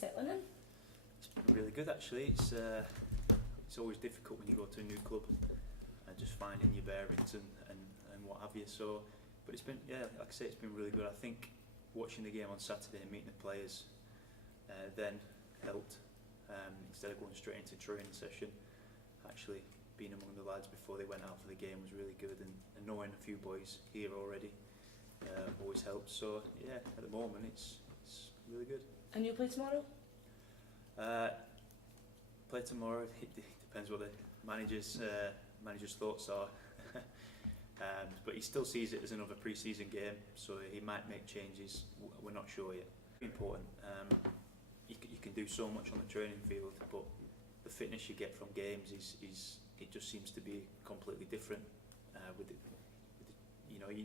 settling in? It's been really good actually. It's always difficult when you go to a new club and just finding your bearings and what have you. So, but it's been, yeah, like I say, it's been really good. I think watching the game on Saturday and meeting the players then helped. Instead of going straight into training session, actually being among the lads before they went out for the game was really good, and knowing a few boys here already always helps. So yeah, at the moment it's really good. And you play tomorrow? Play tomorrow. It depends what the manager's thoughts are. But he still sees it as another pre-season game, so he might make changes. We're not sure yet. Important. You can do so much on the training field, but the fitness you get from games is it just seems to be completely different with the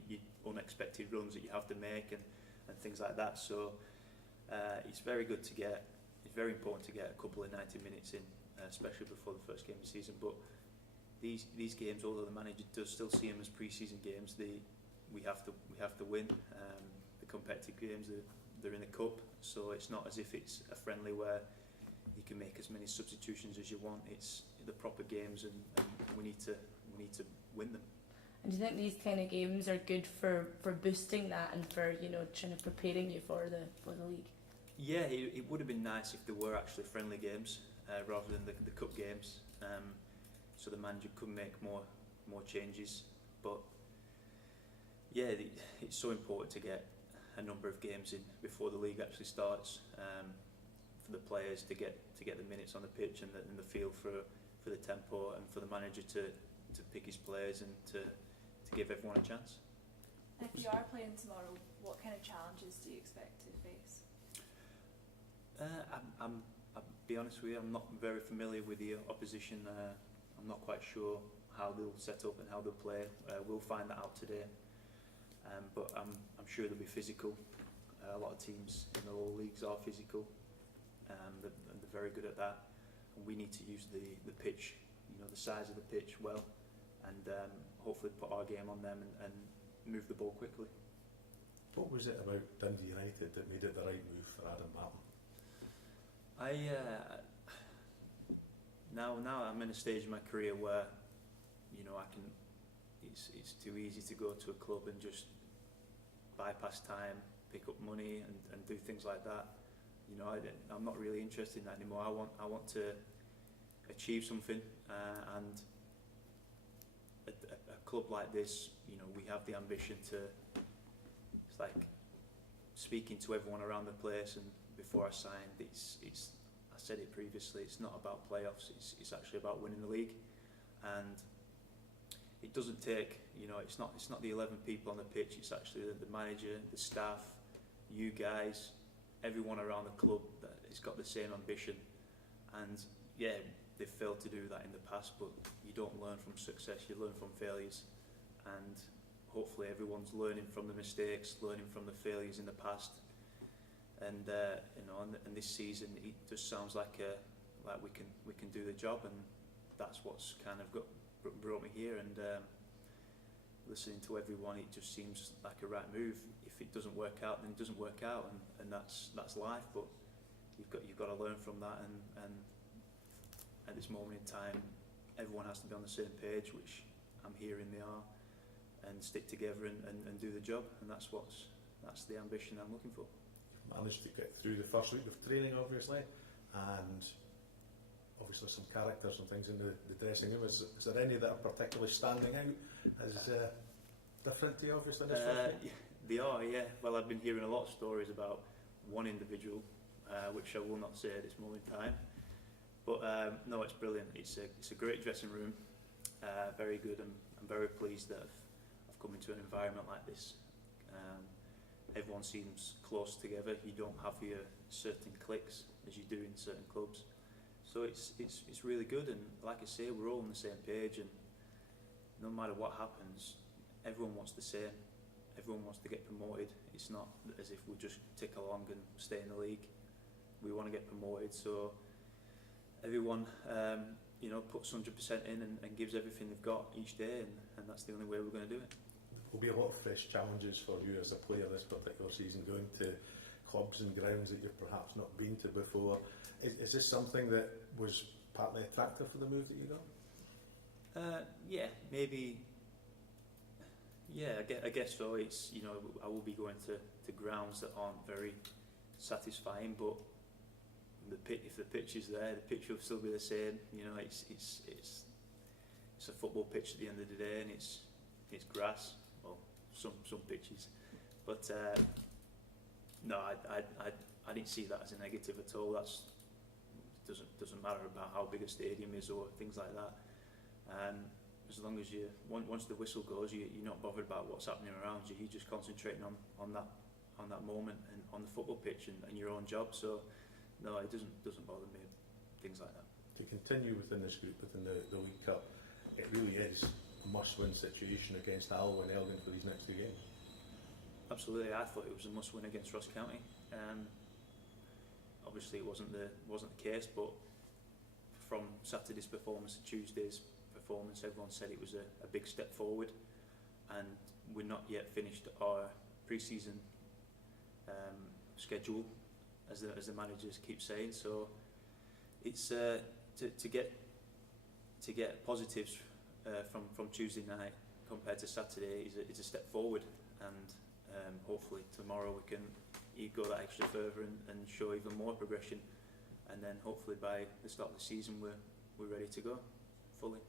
you unexpected runs that you have to make and things like that. So it's very good to get. It's very important to get a couple of 90 minutes in, especially before the first game of the season. But these games, although the manager does still see them as pre-season games, we have to win. The competitive games, they're in the cup, so it's not as if it's a friendly where you can make as many substitutions as you want. It's the proper games, and we need to win them. And do you think these kind of games are good for boosting that and for trying to preparing you for the league? Yeah, it would have been nice if there were actually friendly games rather than the cup games, so the manager could make more changes. But yeah, it's so important to get a number of games in before the league actually starts, for the players to get the minutes on the pitch and the feel for the tempo, and for the manager to pick his players and to give everyone a chance. If you are playing tomorrow, what kind of challenges do you expect to face? I'll be honest with you, I'm not very familiar with the opposition. I'm not quite sure how they'll set up and how they'll play. We'll find that out today. But I'm sure they'll be physical. A lot of teams in the lower leagues are physical, and they're very good at that. And we need to use the pitch, the size of the pitch well, and hopefully put our game on them and move the ball quickly. What was it about Dundee United that made it the right move for Adam Barton? Now I'm in a stage in my career where I can. It's too easy to go to a club and just bypass time, pick up money, and do things like that. I'm not really interested in that anymore. I want to achieve something, and a club like this, we have the ambition to. It's like speaking to everyone around the place, and before I signed, I said it previously. It's not about playoffs. It's actually about winning the league, and it doesn't take. It's not the 11 people on the pitch. It's actually the manager, the staff, you guys, everyone around the club that has got the same ambition. And yeah, they've failed to do that in the past, but you don't learn from success. You learn from failures, and hopefully everyone's learning from the mistakes, learning from the failures in the past. And and this season it just sounds like we can do the job, and that's what's kind of brought me here. And listening to everyone, it just seems like a right move. If it doesn't work out, then it doesn't work out, and that's life. But you've got to learn from that, and at this moment in time, everyone has to be on the same page, which I'm hearing they are, and stick together and do the job, and that's the ambition I'm looking for. Managed to get through the first week of training, obviously, and obviously some characters and things in the dressing room. Is there any that are particularly standing out as different to you, obviously, this first week? They are, yeah. Well, I've been hearing a lot of stories about one individual, which I will not say at this moment in time. But no, it's brilliant. It's a great dressing room, very good. I'm very pleased that I've come into an environment like this. Everyone seems close together. You don't have your certain cliques as you do in certain clubs. So it's really good, and like I say, we're all on the same page, and no matter what happens, everyone wants the same. Everyone wants to get promoted. It's not as if we just tick along and stay in the league. We want to get promoted, so everyone puts 100% in and gives everything they've got each day, and that's the only way we're going to do it. Will be a lot of fresh challenges for you as a player this particular season, going to clubs and grounds that you've perhaps not been to before. Is this something that was partly attractive for the move that you got? Yeah, maybe. Yeah, I guess so. It's, you know, I will be going to grounds that aren't very satisfying, but if the pitch is there, the pitch will still be the same. You know, it's a football pitch at the end of the day, and it's grass. Well, some pitches, but no, I didn't see that as a negative at all. Doesn't matter about how big a stadium is or things like that. As long as once the whistle goes, you're not bothered about what's happening around you. You're just concentrating on that moment and on the football pitch and your own job. So no, it doesn't bother me, things like that. To continue within this group, within the League Cup, it really is a must-win situation against Alloa and Elgin for these next two games. Absolutely, I thought it was a must-win against Ross County. Obviously, it wasn't the case, but from Saturday's performance to Tuesday's performance, everyone said it was a big step forward, and we're not yet finished our pre-season schedule, as the managers keep saying. So it's to get positives from Tuesday night compared to Saturday is a step forward, and hopefully tomorrow we can go that extra further and show even more progression, and then hopefully by the start of the season we're ready to go fully.